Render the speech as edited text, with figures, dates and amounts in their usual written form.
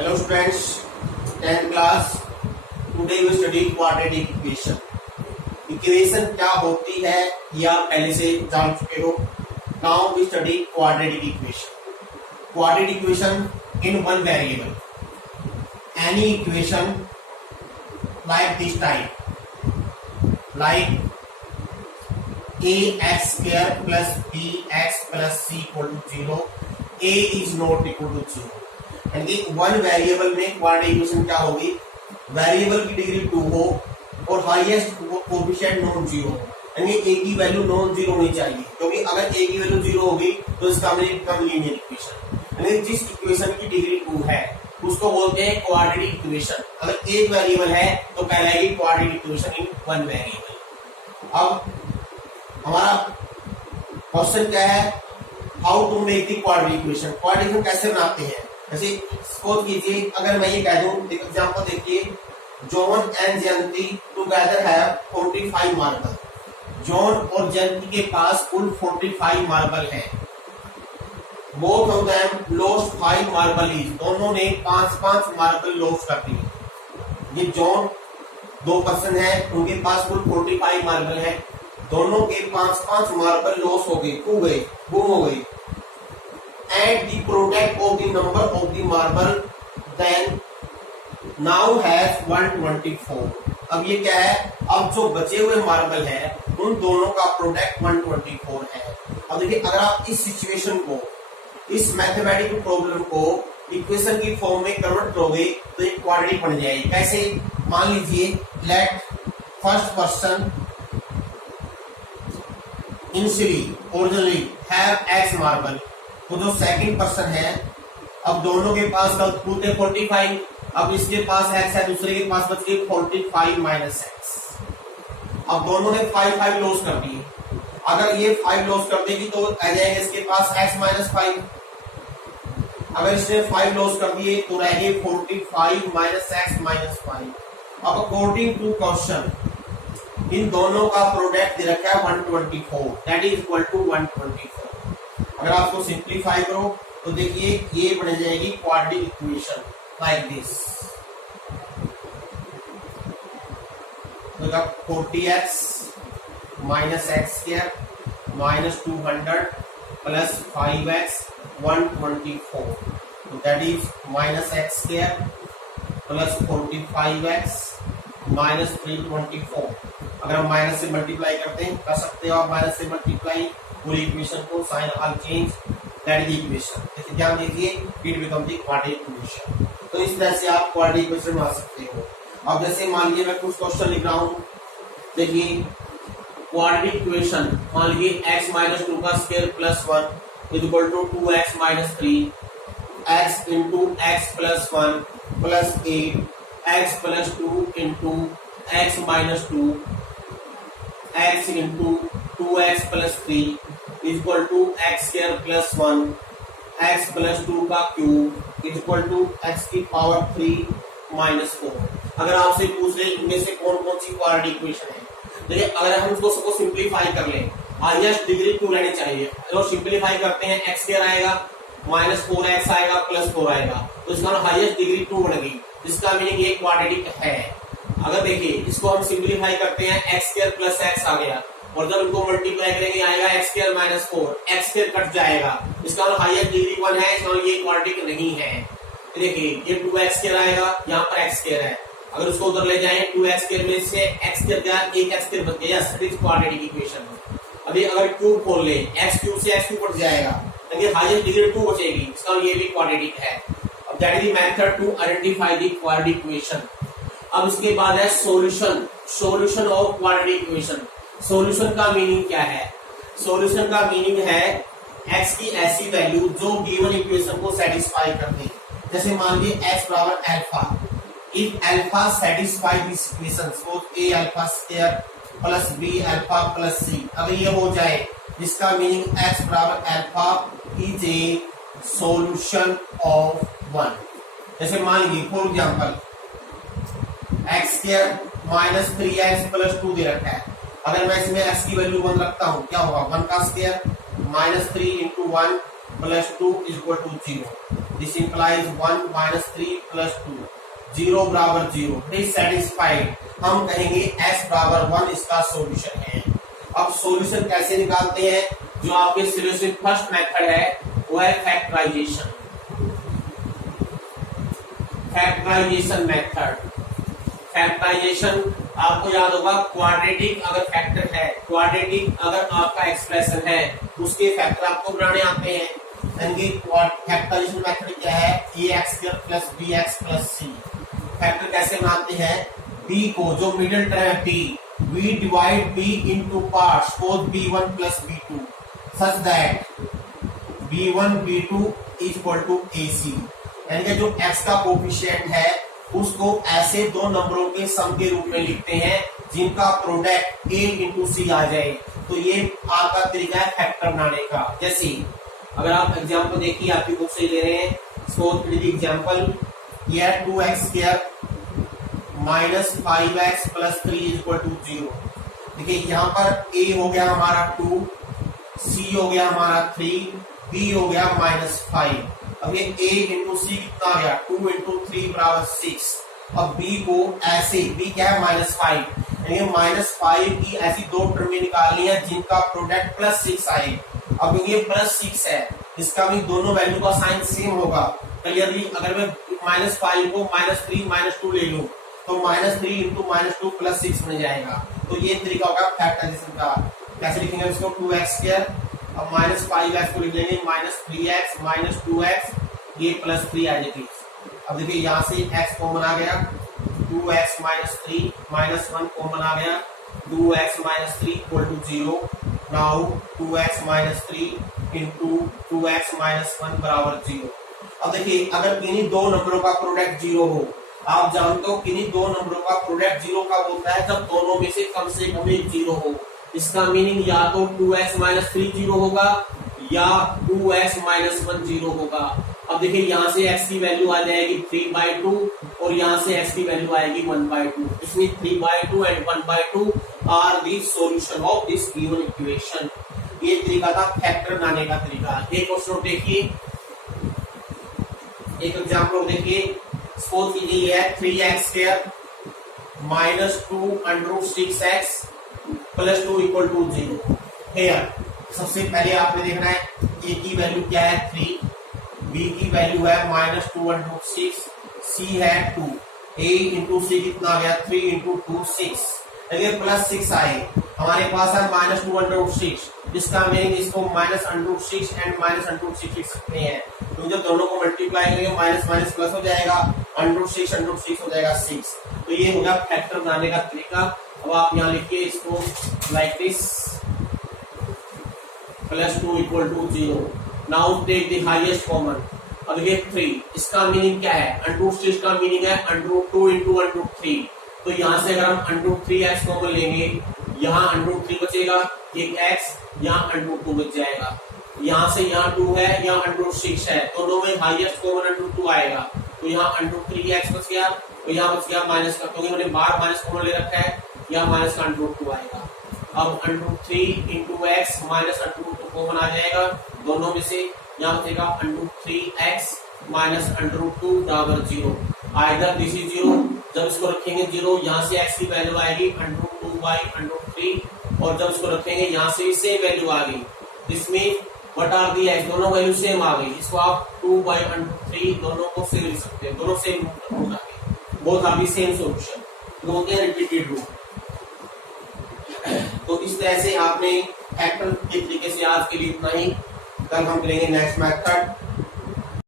Hello students, 10th class. Today we study quadratic equation. Equation क्या होती है ये आप पहले से जान चुके हो. Now we study quadratic equation. Quadratic equation in one variable. Any equation like this type, like ax square plus bx plus c equal to 0. A is not equal to 0. यानी कि वन वेरिएबल में quadratic equation क्या होगी, variable की degree 2 हो और highest coefficient non zero हो. यानी ए की वैल्यू नॉन जीरो होनी चाहिए, क्योंकि अगर ए की वैल्यू जीरो होगी तो इसका मतलब लीनियर इक्वेशन. यानी जिस इक्वेशन की डिग्री 2 है उसको बोलते हैं क्वाड्रेटिक इक्वेशन. अगर एक वेरिएबल है तो कहलाएगी quadratic equation in one variable. अब हमारा क्वेश्चन क्या है, how to make the quadratic equation. Quadratic equation कैसे बनाते हैं. जैसे सपोज कीजिए, अगर मैं ये कह दूं, एक एग्जांपल देखिए, John and Jayanti together have 45 marble. John और जयंती के पास कुल 45 मार्बल है. Both of them lost 5 marble each. दोनों ने 5-5 मार्बल लॉस्ट कर दिए. ये जॉन 2 पर्सन है, उनके पास कुल 45 मार्बल है. दोनों के 5-5 मार्बल लॉस हो गए, खो गए, गुम हो गए. And the product of the number of the marble then now has 124. अब ये क्या है, अब जो बचे हुए मार्बल है उन दोनों का प्रोडक्ट 124 है. अब देखिए, अगर आप इस सिचुएशन को, इस मैथमेटिकल प्रॉब्लम को इक्वेशन की फॉर्म में कन्वर्ट करोगे तो एक क्वाड्रेटिक बन जाएगी. कैसे, मान लीजिए, let first person initially originally have x marble. तो जो सेकंड पर्सन है, अब दोनों के पास कुल थे 45. अब इसके पास x है, दूसरे के पास बच गए 45 माइनस एक्स. अब दोनों ने 5 लॉस कर दिए. अगर ये 5 लॉस कर देगी तो आ जाएगा इसके पास x माइनस 5. अगर इसने 5 लॉस कर दिए तो रह गए 45 माइनस एक्स माइनस 5. अब अकॉर्डिंग टू क्वेश्चन इन दोनों का प्रोडक्ट दे रखा है 124, दैट इज इक्वल टू 124. अगर आपको सिंप्लीफाई करो तो देखिए ये बन जाएगी quadratic equation like this. 40x minus x square minus 200 plus 5x 124. That is minus x square plus 45x minus 324. अगर हम माइनस से मल्टीप्लाई करते हैं, कर सकते हो आप माइनस से मल्टीप्लाई पूरी इक्वेशन को, sign all change, that is equation. देखिए ध्यान दीजिए, it become the quadratic equation. तो इस तरह से आप क्वाड्रेटिक इक्वेशन बना सकते हो. अब जैसे मान लीजिए मैं कुछ क्वेश्चन लिख रहा हूं, देखिए क्वाड्रेटिक इक्वेशन, मान लीजिए x माइनस 2 का square plus 1 is equal to 2x minus 3 x into x plus 1 plus 8 x plus 2 into x minus 2 x into 2x प्लस 3 equal to x square plus 1 x plus 2 का cube equal to x की power 3 minus 4. अगर आपसे पूछ ले इनमें से कौन कौन सी क्वाड्रेटिक इक्वेशन है, देखिए अगर हम उसको सबको सिंप्लीफाई कर लें, हाईएस्ट डिग्री 2 लेनी चाहिए. तो सिंप्लीफाई करते हैं, एक्स स्क्वायर आएगा माइनस 4x आएगा प्लस 4 आएगा, तो इसका हाईएस्ट डिग्री 2 बन गई, जिसका मीनिंग ये क्वाड्रेटिक है. अगर देखिए इसको हम सिंप्लीफाई करते हैं, एक्स स्क्वायर प्लस एक्स आ गया, और जब इनको मल्टीप्लाई करेंगे आएगा x square minus 4, x square cut जाएगा, इसका हाईएस्ट डिग्री 1 है, इसका ये क्वाड्रेटिक नहीं है. देखिए ये 2x स्क्वायर आएगा, यहाँ पर x स्क्वायर है, अगर उसको उधर ले जाएं 2x स्क्वायर में से x स्क्वायर गया, एक x स्क्वायर बच गया, इट इज क्वाड्रेटिक इक्वेशन. अभी अगर क्यूब खोल ले, x क्यूब से x क्यूब कट जाएगा, लेकिन हाईएस्ट डिग्री 2 बचेगी, इसका ये भी क्वाड्रेटिक है. अब that is the method to identify the quadratic equation. अब इसके बाद है solution, solution of quadratic equation. Solution का मीनिंग क्या है, सॉल्यूशन का मीनिंग है x की ऐसी वैल्यू जो गिवन इक्वेशन को सेटिस्फाई कर दे. जैसे मान लीजिए x बराबर alpha, if alpha satisfy this equation, so a alpha square plus b alpha plus c. अगर ये हो जाए, जिसका मीनिंग x बराबर alpha is a solution of 1. जैसे मान लीजिए for example x square minus 3x plus 2 दे रखा है. अगर मैं इसमें x की वैल्यू 1 रखता हूं, क्या होगा, 1 का square minus 3 into 1 plus 2 is equal to 0. This implies 1 minus 3 plus 2, 0 बराबर 0, इज सेटिस्फाइड। हम कहेंगे x बराबर 1 इसका सॉल्यूशन है। अब सॉल्यूशन कैसे निकालते हैं? जो आपके सिलेबस में फर्स्ट मेथड है वो है फैक्टराइजेशन। फैक्टराइजेशन मेथड, फैक्टराइजेशन आपको याद होगा, क्वाड्रेटिक अगर फैक्टर है, क्वाड्रेटिक अगर आपका एक्सप्रेशन है, उसके फैक्टर आपको बनाने आते हैं। फैक्टराइजेशन मेथड क्या है? ax² plus bx plus c। Factor कैसे बनाते हैं? b को, जो मिडिल टर्म है b, we divide b into parts, both b1 plus b2, such that b1 b2 is equal to ac। यानी कि जो x का कोफिशिएंट है उसको ऐसे दो नंबरों के सम के रूप में लिखते हैं जिनका प्रोडक्ट a इंटू सी आ जाए। तो ये आपका तरीका है फैक्टर बनाने का। जैसे अगर आप एग्जांपल देखिए, आपकी बुक से ले रहे हैं, सपोज एग्जांपल, ये है 2x² minus 5x plus 3 is equal to 0। देखिए यहाँ पर a हो गया हमारा 2, c हो गया हमारा 3, b हो गया -5। अब ये a इंटू सी कितना आ गया? 2 इंटू 3 बराबर 6। अब b को ऐसे, b क्या है? -5, यानी -5 की ऐसी दो टर्में निकालनी है जिनका प्रोडक्ट +6 आए। अब क्योंकि ये +6 है, इसका भी दोनों वैल्यू का साइन सेम होगा। क्लियरली अगर मैं -5 को -3 -2 ले लूं तो -3 इंटू -2 +6 बन जाएगा। तो ये तरीका होगा फैक्टराइजेशन का। कैसे लिखेंगे इसको? 2x², अब -5x को लिख लेंगे -3x -2x, ये +3 आ जाएगी। अब देखिए यहाँ से x कॉमन आ गया, 2x -3 -1 कॉमन आ गया, 2x -3 equal to 0। Now 2x -3 into 2x -1 बराबर 0। अब देखिए अगर किन्हीं दो नंबरों का प्रोडक्ट 0 हो, आप जानते हो किन्हीं दो नंबरों का प्रोडक्ट 0 का होता है जब दोनों में से कम एक 0 हो। इसका मीनिंग या तो 2x -3 0 होगा या 2x -1 0 होगा। अब देखिए यहाँ से x की वैल्यू आ जाएगी 3/2 और यहाँ से x की वैल्यू आएगी 1/2। इसमें 3/2 and 1/2 are the solution of this given equation. ये तरीका था फैक्टर बनाने का तरीका। एक क्वेश्चन देखिए, एक एग्जाम्पल देखिए, सपोज कीजिए ये है 3x² -2√6x plus 2 equal to 0। Hair सबसे पहले आपने देखना है a की वैल्यू क्या है 3, b की वैल्यू है -2√6, c है 2, a इंटू सी कितना आ गया 3 इंटू 2 6। अगर +6 आए, हमारे पास है -2√6, जिसका मीनिंग इसको -√6 एंड -√6 लिख सकते हैं। तो जब दोनों को मल्टीप्लाई करेंगे माइनस माइनस प्लस हो जाएगा, √6 हो जाएगा 6। तो ये होगा फैक्टर बनाने का तरीका। अब आप यहाँ लिखिए इसको like this, +2 equal to 0। Now take the highest common. अब देखिए 3, इसका मीनिंग क्या है? √6 का मीनिंग है √2 इंटू √3। तो यहाँ से अगर हम √3x कॉमन लेंगे, यहाँ √3 बचेगा, एक x, यहाँ √2 बच जाएगा। यहाँ से यहाँ 2 है, यहाँ √6 है, दोनों में हाईएस्ट कॉमन √2 आएगा। तो यहाँ √3x बच गया, तो यहाँ बच गया माइनस का, क्योंकि मैंने बाहर माइनस कॉमन ले रखा है, यहाँ माइनस का √2 आएगा। अब √3 इंटू x -√2 कॉमन आ जाएगा दोनों में से, यहाँ बचेगा √3x -√2 बराबर 0। आइदर दिस इज 0, जब इसको रखेंगे 0, यहाँ से x की वैल्यू आएगी √2/√3, और जब इसको रखेंगे यहाँ से सेम वैल्यू आ गई। इसमें व्हाट आर दी x, दोनों वैल्यू सेम आ गई। इसको आप 2/√3 दोनों को सेम लिख सकते हैं, दोनों सेम हो जाएंगे, both are the same solution, दोनों के रिपीटेड रूट। तो इस तरह से आपने फैक्टर के तरीके से आज के लिए इतना ही। कल हम करेंगे नेक्स्ट मेथड।